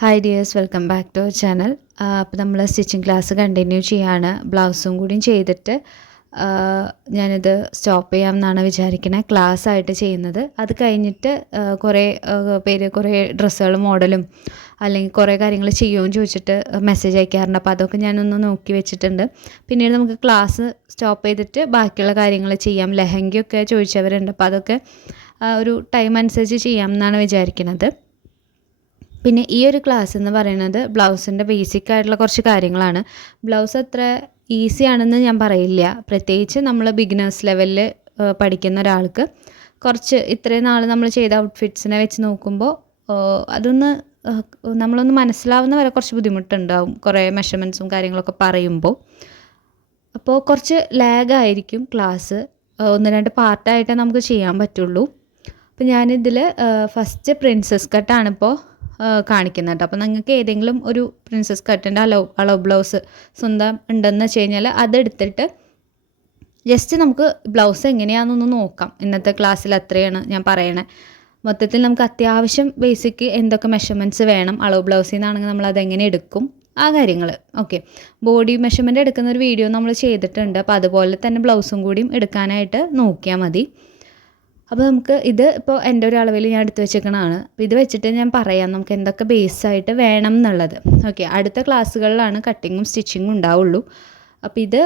Hi dears, welcome back to our channel. അപ്പോൾ നമ്മൾ stitching class continue ചെയ്യാണ്. ബ്ലൗസും കൂടിയും ചെയ്തിട്ട് ഞാനിത് സ്റ്റോപ്പ് ചെയ്യാമെന്നാണ് വിചാരിക്കുന്നത്, ക്ലാസ് ആയിട്ട് ചെയ്യുന്നത്. അത് കഴിഞ്ഞിട്ട് കുറേ പേര് കുറേ ഡ്രസ്സുകൾ മോഡലും അല്ലെങ്കിൽ കുറേ കാര്യങ്ങൾ ചെയ്യുമെന്ന് ചോദിച്ചിട്ട് മെസ്സേജ് അയക്കാറുണ്ട്. അപ്പോൾ അതൊക്കെ ഞാനൊന്ന് നോക്കി വെച്ചിട്ടുണ്ട്. പിന്നീട് നമുക്ക് ക്ലാസ് സ്റ്റോപ്പ് ചെയ്തിട്ട് ബാക്കിയുള്ള കാര്യങ്ങൾ ചെയ്യാം. ലെഹങ്കയൊക്കെ ചോദിച്ചവരുണ്ട്, അപ്പോൾ അതൊക്കെ ഒരു ടൈം അനുസരിച്ച് ചെയ്യാം എന്നാണ് വിചാരിക്കുന്നത്. പിന്നെ ഈ ഒരു ക്ലാസ് എന്ന് പറയുന്നത് ബ്ലൗസിൻ്റെ ബേസിക് ആയിട്ടുള്ള കുറച്ച് കാര്യങ്ങളാണ്. ബ്ലൗസ് അത്ര ഈസി ആണെന്ന് ഞാൻ പറയില്ല, പ്രത്യേകിച്ച് നമ്മൾ ബിഗിനേഴ്സ് ലെവലിൽ പഠിക്കുന്ന ഒരാൾക്ക് കുറച്ച് ഇത്രയും നാൾ നമ്മൾ ചെയ്ത ഔട്ട്ഫിറ്റ്സിനെ വെച്ച് നോക്കുമ്പോൾ അതൊന്ന് നമ്മളൊന്ന് മനസ്സിലാവുന്ന വരെ കുറച്ച് ബുദ്ധിമുട്ടുണ്ടാവും, കുറേ മെഷർമെൻറ്റ്സും കാര്യങ്ങളൊക്കെ പറയുമ്പോൾ. അപ്പോൾ കുറച്ച് ലാഗായിരിക്കും ക്ലാസ്, 1-2 പാർട്ടായിട്ടേ നമുക്ക് ചെയ്യാൻ പറ്റുള്ളൂ. അപ്പോൾ ഞാനിതിൽ ഫസ്റ്റ് പ്രിൻസസ് കട്ടാണിപ്പോൾ കാണിക്കുന്നത് കേട്ടോ. അപ്പോൾ നിങ്ങൾക്ക് ഏതെങ്കിലും ഒരു പ്രിൻസസ് കട്ടിൻ്റെ അളവ് ബ്ലൗസ് സ്വന്തം ഉണ്ടെന്ന് വെച്ച് കഴിഞ്ഞാൽ അതെടുത്തിട്ട് ജസ്റ്റ് നമുക്ക് ബ്ലൗസ് എങ്ങനെയാണെന്നൊന്ന് നോക്കാം. ഇന്നത്തെ ക്ലാസ്സിൽ അത്രയാണ് ഞാൻ പറയണേ. മൊത്തത്തിൽ നമുക്ക് അത്യാവശ്യം ബേസിക് എന്തൊക്കെ മെഷർമെൻറ്റ്സ് വേണം, അളവ് ബ്ലൗസിൽ നിന്നാണെങ്കിൽ നമ്മൾ അതെങ്ങനെ എടുക്കും, ആ കാര്യങ്ങൾ. ഓക്കെ, ബോഡി മെഷർമെൻറ്റ് എടുക്കുന്ന ഒരു വീഡിയോ നമ്മൾ ചെയ്തിട്ടുണ്ട്. അപ്പോൾ അതുപോലെ തന്നെ ബ്ലൗസും കൂടിയും എടുക്കാനായിട്ട് നോക്കിയാൽ മതി. അപ്പോൾ നമുക്ക് ഇത് ഇപ്പോൾ എൻ്റെ ഒരു അളവിൽ ഞാൻ എടുത്ത് വെച്ചേക്കണതാണ്. അപ്പോൾ ഇത് വെച്ചിട്ട് ഞാൻ പറയാം നമുക്ക് എന്തൊക്കെ ബേസായിട്ട് വേണം എന്നുള്ളത്. ഓക്കെ, അടുത്ത ക്ലാസ്സുകളിലാണ് കട്ടിങ്ങും സ്റ്റിച്ചിങ്ങും ഉണ്ടാവുള്ളൂ. അപ്പോൾ ഇത്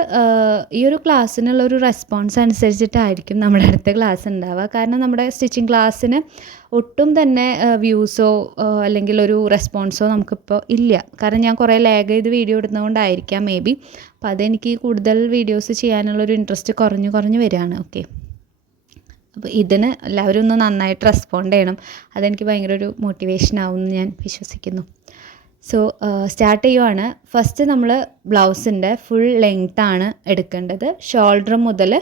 ഈ ഒരു ക്ലാസ്സിനുള്ള ഒരു റെസ്പോൺസ് അനുസരിച്ചിട്ടായിരിക്കും നമ്മുടെ അടുത്ത ക്ലാസ് ഉണ്ടാവുക. കാരണം നമ്മുടെ സ്റ്റിച്ചിങ് ക്ലാസ്സിന് ഒട്ടും തന്നെ വ്യൂസോ അല്ലെങ്കിൽ ഒരു റെസ്പോൺസോ നമുക്കിപ്പോൾ ഇല്ല. കാരണം ഞാൻ കുറേ ലാഗ് ചെയ്ത് വീഡിയോ ഇടുന്നതുകൊണ്ടായിരിക്കാം മേ ബി. അപ്പോൾ അതെനിക്ക് കൂടുതൽ വീഡിയോസ് ചെയ്യാനുള്ളൊരു ഇൻട്രസ്റ്റ് കുറഞ്ഞു വരികയാണ്. ഓക്കെ, അപ്പോൾ ഇതിന് എല്ലാവരും ഒന്ന് നന്നായിട്ട് റെസ്പോണ്ട് ചെയ്യണം. അതെനിക്ക് ഭയങ്കര ഒരു മോട്ടിവേഷൻ ആവുമെന്ന് ഞാൻ വിശ്വസിക്കുന്നു. സോ സ്റ്റാർട്ട് ചെയ്യുവാണ്. ഫസ്റ്റ് നമ്മൾ ബ്ലൗസിൻ്റെ ഫുൾ ലെങ്ത്താണ് എടുക്കേണ്ടത്. ഷോൾഡർ മുതൽ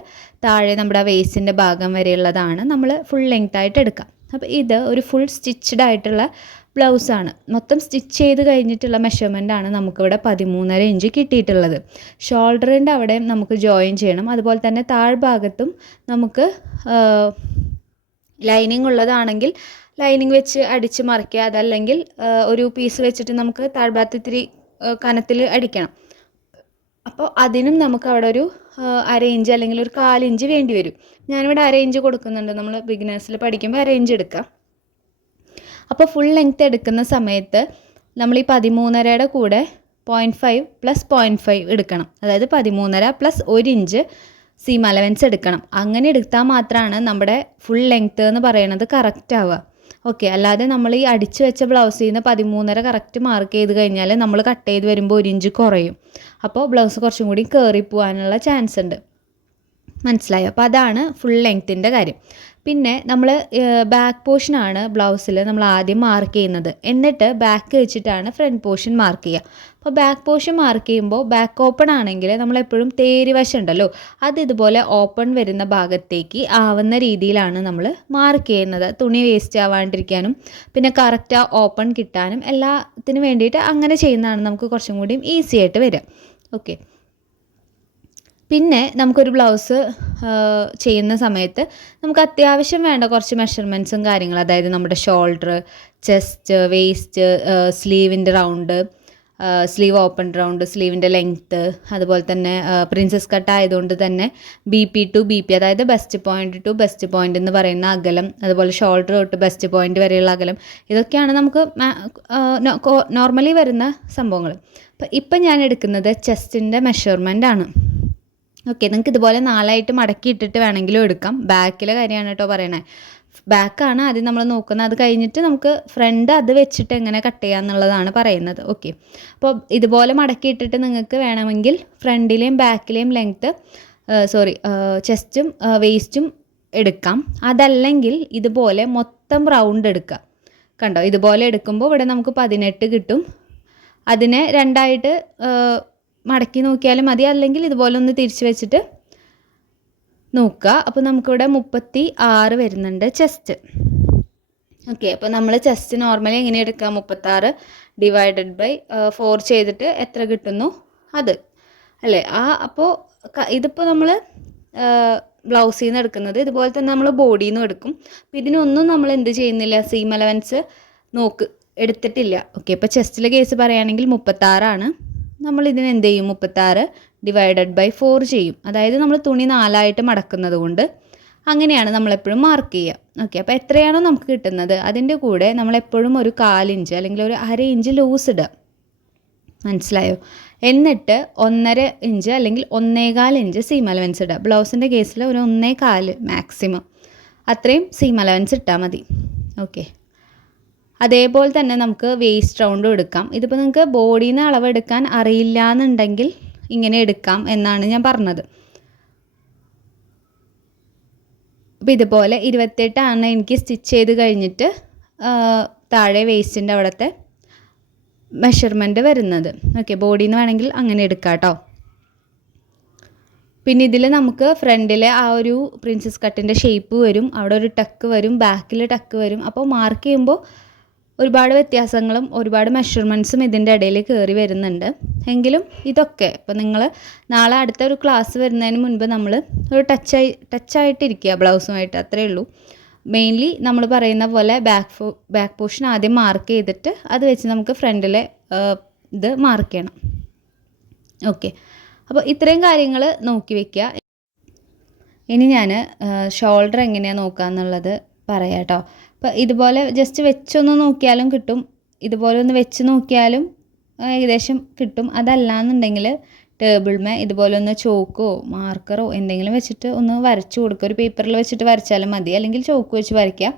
താഴെ നമ്മുടെ വേസ്റ്റിൻ്റെ ഭാഗം വരെയുള്ളതാണ് നമ്മൾ ഫുൾ ലെങ്ത്തായിട്ട് എടുക്കാം. അപ്പോൾ ഇത് ഒരു ഫുൾ സ്റ്റിച്ച്ഡ് ആയിട്ടുള്ള ബ്ലൗസാണ്. മൊത്തം സ്റ്റിച്ച് ചെയ്ത് കഴിഞ്ഞിട്ടുള്ള മെഷർമെൻറ്റാണ് നമുക്കിവിടെ 13.5 ഇഞ്ച് കിട്ടിയിട്ടുള്ളത്. ഷോൾഡറിൻ്റെ അവിടെ നമുക്ക് ജോയിൻ ചെയ്യണം. അതുപോലെ തന്നെ താഴ്ഭാഗത്തും നമുക്ക് ലൈനിങ് ഉള്ളതാണെങ്കിൽ ലൈനിങ് വെച്ച് അടിച്ച് മറിക്കുക, അതല്ലെങ്കിൽ ഒരു പീസ് വെച്ചിട്ട് നമുക്ക് താഴ്ഭാഗത്ത് ഇത്തിരി കനത്തിൽ അടിക്കണം. അപ്പോൾ അതിനും നമുക്ക് അവിടെ ഒരു 1/2 ഇഞ്ച് അല്ലെങ്കിൽ ഒരു 1/4 ഇഞ്ച് വേണ്ടി വരും. ഞാനിവിടെ 1/2 ഇഞ്ച് കൊടുക്കുന്നുണ്ട്. നമ്മൾ ബിഗിനേഴ്സിൽ പഠിക്കുമ്പോൾ 1/2 ഇഞ്ച് എടുക്കാം. അപ്പോൾ ഫുൾ ലെങ്ത്ത് എടുക്കുന്ന സമയത്ത് നമ്മൾ ഈ 13.5യുടെ കൂടെ 0.5 + 0.5 എടുക്കണം. അതായത് 13.5 + 1 ഇഞ്ച് സീം അലവൻസ് എടുക്കണം. അങ്ങനെ എടുത്താൽ മാത്രമാണ് നമ്മുടെ ഫുൾ ലെങ്ത്ത് എന്ന് പറയുന്നത് കറക്റ്റ് ആവുക. ഓക്കെ, അല്ലാതെ നമ്മൾ ഈ അടിച്ച് വെച്ച ബ്ലൗസിൽ നിന്ന് 13.5 കറക്റ്റ് മാർക്ക് ചെയ്ത് കഴിഞ്ഞാൽ നമ്മൾ കട്ട് ചെയ്ത് വരുമ്പോൾ 1 ഇഞ്ച് കുറയും. അപ്പോൾ ബ്ലൗസ് കുറച്ചും കൂടി കയറി പോകാനുള്ള ചാൻസ് ഉണ്ട്. മനസ്സിലായോ? അപ്പോൾ അതാണ് ഫുൾ ലെങ്ത്തിൻ്റെ കാര്യം. പിന്നെ നമ്മൾ ബാക്ക് പോർഷനാണ് ബ്ലൗസിൽ നമ്മൾ ആദ്യം മാർക്ക് ചെയ്യുന്നത്. എന്നിട്ട് ബാക്ക് വെച്ചിട്ടാണ് ഫ്രണ്ട് പോർഷൻ മാർക്ക് ചെയ്യുക. അപ്പോൾ ബാക്ക് പോർഷൻ മാർക്ക് ചെയ്യുമ്പോൾ ബാക്ക് ഓപ്പൺ ആണെങ്കിൽ നമ്മളെപ്പോഴും തേര് വശം ഉണ്ടല്ലോ, അത് ഇതുപോലെ ഓപ്പൺ വരുന്ന ഭാഗത്തേക്ക് ആവുന്ന രീതിയിലാണ് നമ്മൾ മാർക്ക് ചെയ്യുന്നത്. തുണി വേസ്റ്റ് ആവാണ്ടിരിക്കാനും പിന്നെ കറക്റ്റ് ആ ഓപ്പൺ കിട്ടാനും എല്ലാത്തിനും വേണ്ടിയിട്ട് അങ്ങനെ ചെയ്യുന്നതാണ് നമുക്ക് കുറച്ചും കൂടി ഈസി ആയിട്ട് വരിക. ഓക്കെ, പിന്നെ നമുക്കൊരു ബ്ലൗസ് ചെയ്യുന്ന സമയത്ത് നമുക്ക് അത്യാവശ്യം വേണ്ട കുറച്ച് മെഷർമെൻറ്റ്സും കാര്യങ്ങളും, അതായത് നമ്മുടെ ഷോൾഡർ, ചെസ്റ്റ്, വേസ്റ്റ്, സ്ലീവിൻ്റെ റൗണ്ട്, സ്ലീവ് ഓപ്പൺ റൗണ്ട്, സ്ലീവിൻ്റെ ലെങ്ത്ത്, അതുപോലെ തന്നെ പ്രിൻസസ് കട്ട് ആയതുകൊണ്ട് തന്നെ BP to BP, അതായത് best point to best point എന്ന് പറയുന്ന അകലം, അതുപോലെ ഷോൾഡർ തൊട്ട് ബെസ്റ്റ് പോയിൻ്റ് വരെയുള്ള അകലം, ഇതൊക്കെയാണ് നമുക്ക് നോർമലി വരുന്ന സംഭവങ്ങൾ. ഇപ്പം ഞാൻ എടുക്കുന്നത് ചെസ്റ്റിൻ്റെ മെഷർമെൻ്റ് ആണ്. ഓക്കെ, നിങ്ങൾക്ക് ഇതുപോലെ 4ആയിട്ട് മടക്കിയിട്ടിട്ട് വേണമെങ്കിലും എടുക്കാം. ബാക്കിലെ കാര്യമാണ് കേട്ടോ പറയണേ. ബാക്കാണ് ആദ്യം നമ്മൾ നോക്കുന്നത്. അത് കഴിഞ്ഞിട്ട് നമുക്ക് ഫ്രണ്ട് അത് വെച്ചിട്ട് എങ്ങനെ കട്ട് ചെയ്യുക എന്നുള്ളതാണ് പറയുന്നത്. ഓക്കെ, അപ്പോൾ ഇതുപോലെ മടക്കിയിട്ടിട്ട് നിങ്ങൾക്ക് വേണമെങ്കിൽ ഫ്രണ്ടിലെയും ബാക്കിലെയും ലെങ്ത്ത് ചെസ്റ്റും വേസ്റ്റും എടുക്കാം. അതല്ലെങ്കിൽ ഇതുപോലെ മൊത്തം റൗണ്ട് എടുക്കുക. കണ്ടോ, ഇതുപോലെ എടുക്കുമ്പോൾ ഇവിടെ നമുക്ക് 18 കിട്ടും. അതിനെ 2ആയിട്ട് മടക്കി നോക്കിയാലും മതി, അല്ലെങ്കിൽ ഇതുപോലെ ഒന്ന് തിരിച്ച് വെച്ചിട്ട് നോക്കുക. അപ്പോൾ നമുക്കിവിടെ 36 വരുന്നുണ്ട് ചെസ്റ്റ്. ഓക്കെ, അപ്പോൾ നമ്മൾ ചെസ്റ്റ് നോർമലി എങ്ങനെ എടുക്കുക, 36 / 4 ചെയ്തിട്ട് എത്ര കിട്ടുന്നു അത് അല്ലേ. അപ്പോൾ ഇതിപ്പോൾ നമ്മൾ ബ്ലൗസിൽ നിന്ന് എടുക്കുന്നത്. ഇതുപോലെ തന്നെ നമ്മൾ ബോഡിയിൽ നിന്നും എടുക്കും. അപ്പോൾ ഇതിനൊന്നും നമ്മൾ എന്ത് ചെയ്യുന്നില്ല, സീം അലവൻസ് എടുത്തിട്ടില്ല. ഓക്കെ, ഇപ്പോൾ ചെസ്റ്റിലെ കേസ് പറയുകയാണെങ്കിൽ 36 നമ്മൾ ഇതിന് എന്ത് ചെയ്യും, 36 ഡിവൈഡഡ് ബൈ 4 ചെയ്യും. അതായത് നമ്മൾ തുണി 4 മടക്കുന്നത് കൊണ്ട് അങ്ങനെയാണ് നമ്മളെപ്പോഴും മാർക്ക് ചെയ്യുക. ഓക്കെ, അപ്പോൾ എത്രയാണോ നമുക്ക് കിട്ടുന്നത് അതിൻ്റെ കൂടെ നമ്മളെപ്പോഴും ഒരു 1/4 ഇഞ്ച് അല്ലെങ്കിൽ ഒരു 1/2 ഇഞ്ച് ലൂസ് ഇടുക. മനസ്സിലായോ? എന്നിട്ട് 1.5 ഇഞ്ച് അല്ലെങ്കിൽ 1.25 ഇഞ്ച് സീം അലവൻസ് ഇടുക. ബ്ലൗസിൻ്റെ കേസിൽ ഒരു 1.25 മാക്സിമം അത്രയും സീം അലവൻസ് ഇട്ടാൽ മതി. ഓക്കെ, അതേപോലെ തന്നെ നമുക്ക് വേസ്റ്റ് റൗണ്ടും എടുക്കാം. ഇതിപ്പോൾ നിങ്ങൾക്ക് ബോഡിയിൽ നിന്ന് അളവെടുക്കാൻ അറിയില്ല എന്നുണ്ടെങ്കിൽ ഇങ്ങനെ എടുക്കാം എന്നാണ് ഞാൻ പറഞ്ഞത്. അപ്പോൾ ഇതുപോലെ 28 എനിക്ക് സ്റ്റിച്ച് ചെയ്ത് കഴിഞ്ഞിട്ട് താഴെ വേസ്റ്റിൻ്റെ അവിടുത്തെ മെഷർമെൻറ്റ് വരുന്നത്. ഓക്കെ, ബോഡിയിൽ നിന്ന് വേണമെങ്കിൽ അങ്ങനെ എടുക്കാം കേട്ടോ. പിന്നെ ഇതിൽ നമുക്ക് ഫ്രണ്ടിലെ ആ ഒരു പ്രിൻസസ് കട്ടിൻ്റെ ഷേപ്പ് വരും, അവിടെ ഒരു ടക്ക് വരും, ബാക്കിൽ ടക്ക് വരും. അപ്പോൾ മാർക്ക് ചെയ്യുമ്പോൾ ഒരുപാട് വ്യത്യാസങ്ങളും ഒരുപാട് മെഷർമെൻറ്റ്സും ഇതിൻ്റെ ഇടയിൽ കയറി വരുന്നുണ്ട്. എങ്കിലും ഇതൊക്കെ ഇപ്പോൾ നിങ്ങൾ നാളെ അടുത്ത ഒരു ക്ലാസ് വരുന്നതിന് മുൻപ് നമ്മൾ ഒരു ടച്ചായിട്ടിരിക്കുക ബ്ലൗസുമായിട്ട്, അത്രയേ ഉള്ളൂ. മെയിൻലി നമ്മൾ പറയുന്ന പോലെ ബാക്ക് പോർഷൻ ആദ്യം മാർക്ക് ചെയ്തിട്ട് അത് വെച്ച് നമുക്ക് ഫ്രണ്ടിലെ ഇത് മാർക്ക് ചെയ്യണം. ഓക്കെ, അപ്പോൾ ഇത്രയും കാര്യങ്ങൾ നോക്കി വയ്ക്കുക. ഇനി ഞാൻ ഷോൾഡർ എങ്ങനെയാണ് നോക്കുക എന്നുള്ളത് പറയാം കേട്ടോ. അപ്പോൾ ഇതുപോലെ ജസ്റ്റ് വെച്ചൊന്ന് നോക്കിയാലും കിട്ടും, ഇതുപോലെ ഒന്ന് വെച്ച് നോക്കിയാലും ഏകദേശം കിട്ടും. അതല്ലാന്നുണ്ടെങ്കിൽ ടേബിൾമേ ഇതുപോലെ ഒന്ന് ചോക്കോ മാർക്കറോ എന്തെങ്കിലും വെച്ചിട്ട് ഒന്ന് വരച്ചു കൊടുക്കുക. ഒരു പേപ്പറിൽ വെച്ചിട്ട് വരച്ചാലും മതി, അല്ലെങ്കിൽ ചോക്ക് വെച്ച് വരയ്ക്കുക.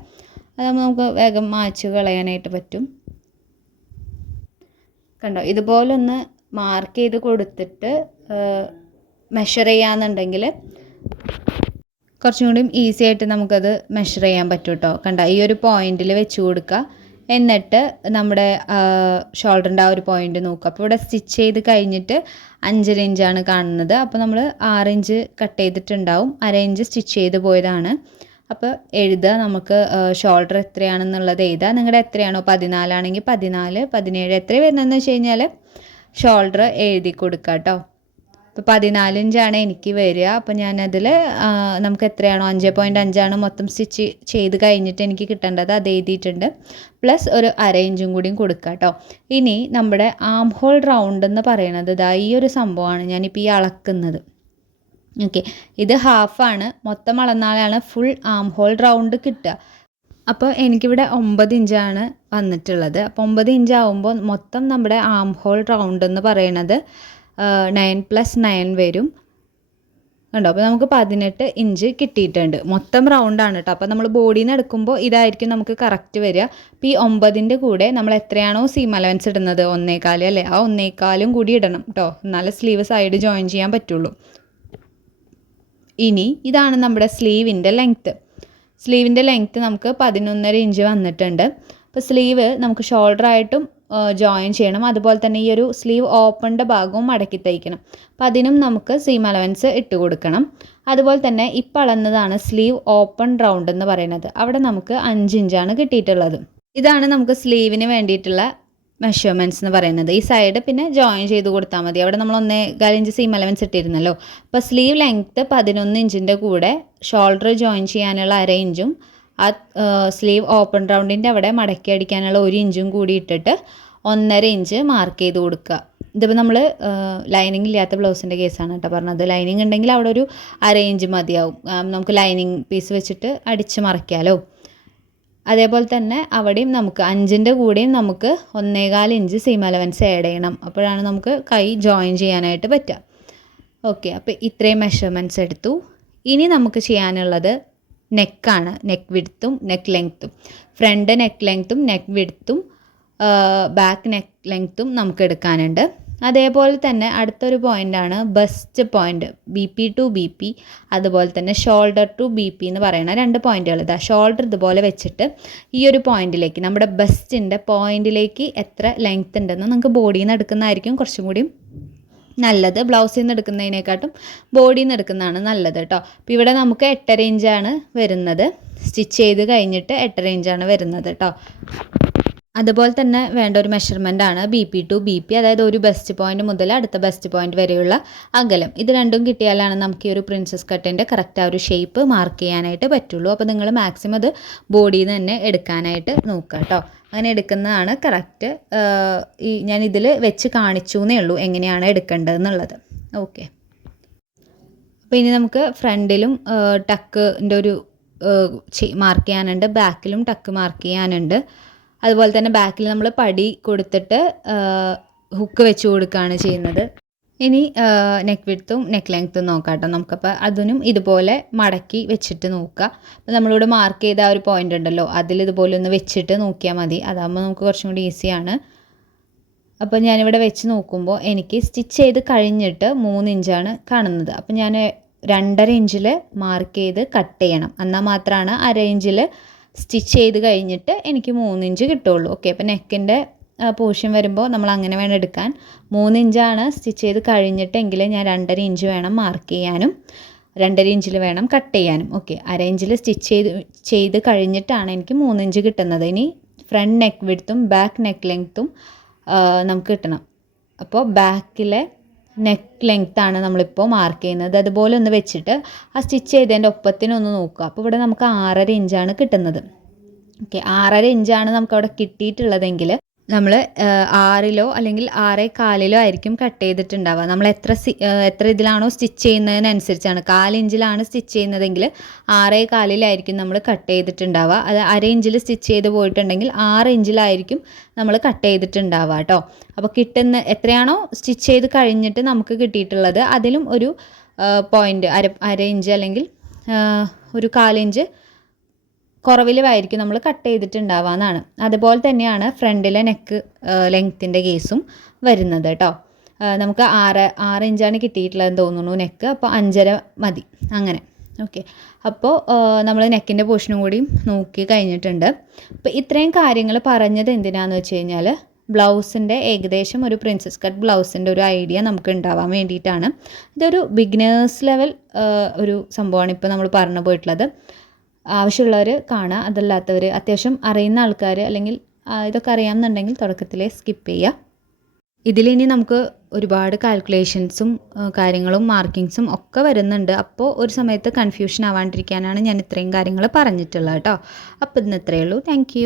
അതാകുമ്പോൾ നമുക്ക് വേഗം മായ്ച്ച് കളയാനായിട്ട് പറ്റും. കണ്ടോ, ഇതുപോലെ ഒന്ന് മാർക്ക് ചെയ്ത് കൊടുത്തിട്ട് മെഷർ ചെയ്യാന്നുണ്ടെങ്കിൽ കുറച്ചും കൂടിയും ഈസി ആയിട്ട് നമുക്കത് മെഷർ ചെയ്യാൻ പറ്റും കേട്ടോ. കണ്ടോ, ഈ ഒരു പോയിന്റിൽ വെച്ച് കൊടുക്കുക. എന്നിട്ട് നമ്മുടെ ഷോൾഡറിൻ്റെ ആ ഒരു പോയിന്റ് നോക്കുക. അപ്പോൾ ഇവിടെ സ്റ്റിച്ച് ചെയ്ത് കഴിഞ്ഞിട്ട് 5.5 ഇഞ്ചാണ് കാണുന്നത്. അപ്പോൾ നമ്മൾ 6 ഇഞ്ച് കട്ട് ചെയ്തിട്ടുണ്ടാവും, 1/2 ഇഞ്ച് സ്റ്റിച്ച് ചെയ്ത് പോയതാണ്. അപ്പോൾ എഴുതുക, നമുക്ക് ഷോൾഡർ എത്രയാണെന്നുള്ളത് എഴുതുക. നിങ്ങളുടെ എത്രയാണോ 14 ആണെങ്കിൽ 14, 17 എത്ര വരുന്നതെന്ന് വെച്ച് കഴിഞ്ഞാൽ ഷോൾഡർ എഴുതി കൊടുക്കുക കേട്ടോ. ഇപ്പോൾ 14 ഇഞ്ചാണ് എനിക്ക് വരിക. അപ്പോൾ ഞാനതിൽ നമുക്ക് എത്രയാണോ 5.5 മൊത്തം സ്റ്റിച്ച് ചെയ്ത് കഴിഞ്ഞിട്ട് എനിക്ക് കിട്ടേണ്ടത് അത് എഴുതിയിട്ടുണ്ട്. പ്ലസ് ഒരു 1/2 ഇഞ്ചും കൂടിയും കൊടുക്കുക കേട്ടോ. ഇനി നമ്മുടെ ആം ഹോൾ റൗണ്ട് എന്ന് പറയുന്നത് ഇതാ ഈ ഒരു സംഭവമാണ് ഞാനിപ്പോൾ ഈ അളക്കുന്നത്. ഓക്കെ, ഇത് ഹാഫാണ്, മൊത്തം അളന്നാലാണ് ഫുൾ ആം ഹോൾ റൗണ്ട് കിട്ടുക. അപ്പോൾ എനിക്കിവിടെ 9 ഇഞ്ചാണ് വന്നിട്ടുള്ളത്. അപ്പോൾ 9 ഇഞ്ച് ആവുമ്പോൾ മൊത്തം നമ്മുടെ ആം ഹോൾ റൗണ്ട് എന്ന് പറയുന്നത് 9 + 9 വരും. കണ്ടോ, അപ്പോൾ നമുക്ക് 18 ഇഞ്ച് കിട്ടിയിട്ടുണ്ട്. മൊത്തം റൗണ്ടാണ് കേട്ടോ. അപ്പോൾ നമ്മൾ ബോഡിയിൽ നിന്ന് എടുക്കുമ്പോൾ ഇതായിരിക്കും നമുക്ക് കറക്റ്റ് വരിക. അപ്പോൾ ഈ 9ൻ്റെ കൂടെ നമ്മൾ എത്രയാണോ സീം അലവൻസ് ഇടുന്നത് 1.25 അല്ലേ, ആ 1.25 കൂടി ഇടണം കേട്ടോ, എന്നാലേ സ്ലീവ് സൈഡ് ജോയിൻ ചെയ്യാൻ പറ്റുള്ളൂ. ഇനി ഇതാണ് നമ്മുടെ സ്ലീവിൻ്റെ ലെങ്ത്ത് നമുക്ക് 11.5 ഇഞ്ച് വന്നിട്ടുണ്ട്. അപ്പോൾ സ്ലീവ് നമുക്ക് ഷോൾഡറായിട്ടും ജോയിൻ ചെയ്യണം. അതുപോലെ തന്നെ ഈ ഒരു സ്ലീവ് ഓപ്പണിൻ്റെ ഭാഗവും മടക്കി തയ്ക്കണം. അപ്പോൾ അതിനും നമുക്ക് സീം അലവൻസ് ഇട്ട് കൊടുക്കണം. അതുപോലെ തന്നെ ഇപ്പോൾ അളന്നതാണ് സ്ലീവ് ഓപ്പൺ റൗണ്ട് എന്ന് പറയുന്നത്. അവിടെ നമുക്ക് 5 ഇഞ്ചാണ് കിട്ടിയിട്ടുള്ളത്. ഇതാണ് നമുക്ക് സ്ലീവിന് വേണ്ടിയിട്ടുള്ള മെഷർമെൻറ്റ്സ് എന്ന് പറയുന്നത്. ഈ സൈഡ് പിന്നെ ജോയിൻ ചെയ്ത് കൊടുത്താൽ മതി. അവിടെ നമ്മൾ 1.25 ഇഞ്ച് സീം അലവൻസ് ഇട്ടിരുന്നല്ലോ. അപ്പോൾ സ്ലീവ് ലെങ്ത്ത് 11 ഇഞ്ചിൻ്റെ കൂടെ ഷോൾഡർ ജോയിൻ ചെയ്യാനുള്ള 1/2 ഇഞ്ചും ആ സ്ലീവ് ഓപ്പൺ റൗണ്ടിൻ്റെ അവിടെ മടക്കി അടിക്കാനുള്ള 1 ഇഞ്ചും കൂടി ഇട്ടിട്ട് 1.5 ഇഞ്ച് മാർക്ക് ചെയ്ത് കൊടുക്കുക. ഇതിപ്പോൾ നമ്മൾ ലൈനിങ് ഇല്ലാത്ത ബ്ലൗസിൻ്റെ കേസാണ് കേട്ടോ പറഞ്ഞത്. ലൈനിങ് ഉണ്ടെങ്കിൽ അവിടെ ഒരു 1/2 ഇഞ്ച് മതിയാവും. നമുക്ക് ലൈനിങ് പീസ് വെച്ചിട്ട് അടിച്ച് മറിക്കാമല്ലോ. അതേപോലെ തന്നെ അവിടെയും നമുക്ക് 5ൻ്റെ കൂടെയും നമുക്ക് 1.25 ഇഞ്ച് സീം അലവൻസ് ആഡ് ചെയ്യണം. അപ്പോഴാണ് നമുക്ക് കൈ ജോയിൻ ചെയ്യാനായിട്ട് പറ്റുക. ഓക്കെ, അപ്പോൾ ഇത്രയും മെഷർമെൻറ്റ്സ് എടുത്തു. ഇനി നമുക്ക് ചെയ്യാനുള്ളത് നെക്കാണ്. നെക്ക് വിഡ്ത്തും നെക്ക് ലെങ്ത്തും, ഫ്രണ്ട് നെക്ക് ലെങ്ത്തും നെക്ക് വിഡ്ത്തും ബാക്ക് നെക്ക് ലെങ്ത്തും നമുക്ക് എടുക്കാനുണ്ട്. അതേപോലെ തന്നെ അടുത്തൊരു പോയിൻ്റാണ് bust point, BP to BP, അതുപോലെ തന്നെ ഷോൾഡർ ടു BP എന്ന് പറയുന്ന 2 പോയിൻറ്റുകൾ. ഇതാ ഷോൾഡർ ഇതുപോലെ വെച്ചിട്ട് ഈ ഒരു പോയിൻറ്റിലേക്ക്, നമ്മുടെ ബസ്റ്റിൻ്റെ പോയിൻറ്റിലേക്ക് എത്ര ലെങ്ത്ത് ഉണ്ടെന്ന് നമുക്ക് ബോഡിയിൽ നിന്ന് എടുക്കുന്നതായിരിക്കും കുറച്ചും കൂടി നല്ലത്. ബ്ലൗസിൽ നിന്ന് എടുക്കുന്നതിനെക്കാട്ടും ബോഡിയിൽ നിന്ന് എടുക്കുന്നതാണ് നല്ലത് കേട്ടോ. അപ്പോൾ ഇവിടെ നമുക്ക് 8.5 ഇഞ്ചാണ് വരുന്നത്. സ്റ്റിച്ച് ചെയ്ത് കഴിഞ്ഞിട്ട് 8.5 ഇഞ്ചാണ് വരുന്നത് കേട്ടോ. അതുപോലെ തന്നെ വേണ്ട ഒരു മെഷർമെൻ്റാണ് BP ടു BP, അതായത് ഒരു ബെസ്റ്റ് പോയിന്റ് മുതൽ അടുത്ത ബെസ്റ്റ് പോയിന്റ് വരെയുള്ള അകലം. ഇത് രണ്ടും കിട്ടിയാലാണ് നമുക്ക് ഈ ഒരു പ്രിൻസസ് കട്ടിൻ്റെ കറക്റ്റ് ആ ഒരു ഷേപ്പ് മാർക്ക് ചെയ്യാനായിട്ട് പറ്റുള്ളൂ. അപ്പോൾ നിങ്ങൾ മാക്സിമം അത് ബോഡിയിൽ നിന്ന് തന്നെ എടുക്കാനായിട്ട് നോക്കുക കേട്ടോ. അങ്ങനെ എടുക്കുന്നതാണ് കറക്റ്റ്. ഞാനിതിൽ വെച്ച് കാണിച്ചു എന്നേ ഉള്ളൂ എങ്ങനെയാണ് എടുക്കേണ്ടതെന്നുള്ളത്. ഓക്കെ, അപ്പോൾ ഇനി നമുക്ക് ഫ്രണ്ടിലും ടക്കിൻ്റെ ഒരു മാർക്ക് ചെയ്യാനുണ്ട്, ബാക്കിലും ടക്ക് മാർക്ക് ചെയ്യാനുണ്ട്. അതുപോലെ തന്നെ ബാക്കിൽ നമ്മൾ പടി കൊടുത്തിട്ട് ഹുക്ക് വെച്ച് കൊടുക്കുകയാണ് ചെയ്യുന്നത്. ഇനി നെക്ക് വിഡ്ത്തും നെക്ക് ലെങ്ത്തും നോക്കാം കേട്ടോ നമുക്കപ്പോൾ അതിനും ഇതുപോലെ മടക്കി വെച്ചിട്ട് നോക്കുക. അപ്പോൾ നമ്മളിവിടെ മാർക്ക് ചെയ്ത ആ ഒരു പോയിൻ്റ് ഉണ്ടല്ലോ, അതിൽ ഇതുപോലെ ഒന്ന് വെച്ചിട്ട് നോക്കിയാൽ മതി. അതാകുമ്പോൾ നമുക്ക് കുറച്ചും കൂടി ഈസിയാണ്. അപ്പോൾ ഞാനിവിടെ വെച്ച് നോക്കുമ്പോൾ എനിക്ക് സ്റ്റിച്ച് ചെയ്ത് കഴിഞ്ഞിട്ട് 3 ഇഞ്ചാണ് കാണുന്നത്. അപ്പോൾ ഞാൻ 2.5 ഇഞ്ചിൽ മാർക്ക് ചെയ്ത് കട്ട് ചെയ്യണം. എന്നാൽ മാത്രമാണ് 1/2 ഇഞ്ചിൽ സ്റ്റിച്ച് ചെയ്ത് കഴിഞ്ഞിട്ട് എനിക്ക് 3 ഇഞ്ച് കിട്ടുള്ളൂ. ഓക്കെ, അപ്പോൾ നെക്കിൻ്റെ പോർഷൻ വരുമ്പോൾ നമ്മൾ അങ്ങനെ വേണം എടുക്കാൻ. 3 ഇഞ്ചാണ് സ്റ്റിച്ച് ചെയ്ത് കഴിഞ്ഞിട്ടെങ്കിൽ ഞാൻ 2.5 ഇഞ്ച് വേണം മാർക്ക് ചെയ്യാനും, 2.5 ഇഞ്ചിൽ വേണം കട്ട് ചെയ്യാനും. ഓക്കെ, 1/2 ഇഞ്ചിൽ സ്റ്റിച്ച് ചെയ്ത് കഴിഞ്ഞിട്ടാണ് എനിക്ക് 3 ഇഞ്ച് കിട്ടുന്നത്. ഇനി ഫ്രണ്ട് നെക്ക് വിഡ്ത്തും ബാക്ക് നെക്ക് ലെങ്ത്തും നമുക്ക് കിട്ടണം. അപ്പോൾ ബാക്കിലെ നെക്ക് ലെങ്ത്താണ് നമ്മളിപ്പോൾ മാർക്ക് ചെയ്യുന്നത്. അതുപോലെ ഒന്ന് വെച്ചിട്ട് ആ സ്റ്റിച്ച് ചെയ്തതിൻ്റെ ഒപ്പത്തിനൊന്ന് നോക്കുക. അപ്പോൾ ഇവിടെ നമുക്ക് 6.5 ഇഞ്ചാണ് കിട്ടുന്നത്. ഓക്കെ, 6.5 ഇഞ്ചാണ് നമുക്കവിടെ കിട്ടിയിട്ടുള്ളതെങ്കിൽ നമ്മൾ 6 അല്ലെങ്കിൽ 6.25 ആയിരിക്കും കട്ട് ചെയ്തിട്ടുണ്ടാവുക. നമ്മൾ എത്ര ഇതിലാണോ സ്റ്റിച്ച് ചെയ്യുന്നതിനനുസരിച്ചാണ്. 4 ഇഞ്ചിലാണ് സ്റ്റിച്ച് ചെയ്യുന്നതെങ്കിൽ 6.25 നമ്മൾ കട്ട് ചെയ്തിട്ടുണ്ടാവുക. അത് 1/2 ഇഞ്ചിൽ സ്റ്റിച്ച് ചെയ്ത് പോയിട്ടുണ്ടെങ്കിൽ 6 ഇഞ്ചിലായിരിക്കും നമ്മൾ കട്ട് ചെയ്തിട്ടുണ്ടാവുക കേട്ടോ. അപ്പോൾ കിട്ടുന്ന എത്രയാണോ സ്റ്റിച്ച് ചെയ്ത് കഴിഞ്ഞിട്ട് നമുക്ക് കിട്ടിയിട്ടുള്ളത് അതിലും ഒരു പോയിൻ്റ് 1/2 ഇഞ്ച് അല്ലെങ്കിൽ ഒരു 1/4 ഇഞ്ച് കുറവിലുമായിരിക്കും നമ്മൾ കട്ട് ചെയ്തിട്ടുണ്ടാവാന്നാണ്. അതുപോലെ തന്നെയാണ് ഫ്രണ്ടിലെ നെക്ക് ലെങ്ത്തിൻ്റെ കേസും വരുന്നത് കേട്ടോ. നമുക്ക് 6 ഇഞ്ചാണ് കിട്ടിയിട്ടുള്ളതെന്ന് തോന്നുന്നു നെക്ക്. അപ്പോൾ 5.5 മതി അങ്ങനെ. ഓക്കെ, അപ്പോൾ നമ്മൾ നെക്കിൻ്റെ പോർഷനും കൂടി നോക്കി കഴിഞ്ഞിട്ടുണ്ട്. അപ്പോൾ ഇത്രയും കാര്യങ്ങൾ പറഞ്ഞത് എന്തിനാണെന്ന് വെച്ച് കഴിഞ്ഞാൽ ബ്ലൗസിൻ്റെ ഏകദേശം ഒരു പ്രിൻസസ് കട്ട് ബ്ലൗസിൻ്റെ ഒരു ഐഡിയ നമുക്ക് ഉണ്ടാവാൻ വേണ്ടിയിട്ടാണ്. ഇതൊരു ബിഗിനേഴ്സ് ലെവൽ ഒരു സംഭവമാണ് ഇപ്പോൾ നമ്മൾ പറഞ്ഞു പോയിട്ടുള്ളത്. ആവശ്യമുള്ളവർ കാണുക, അതല്ലാത്തവർ അത്യാവശ്യം അറിയുന്ന ആൾക്കാർ അല്ലെങ്കിൽ ഇതൊക്കെ അറിയാമെന്നുണ്ടെങ്കിൽ തുടക്കത്തിലേ സ്കിപ്പ് ചെയ്യുക. ഇതിലിനി നമുക്ക് ഒരുപാട് കാൽക്കുലേഷൻസും കാര്യങ്ങളും മാർക്കിങ്സും ഒക്കെ വരുന്നുണ്ട്. അപ്പോൾ ഒരു സമയത്ത് കൺഫ്യൂഷൻ ആവാണ്ടിരിക്കാനാണ് ഞാൻ ഇത്രയും കാര്യങ്ങൾ പറഞ്ഞിട്ടുള്ളത് കേട്ടോ. അപ്പോൾ ഇന്ന് ഇത്രയേ ഉള്ളൂ. താങ്ക്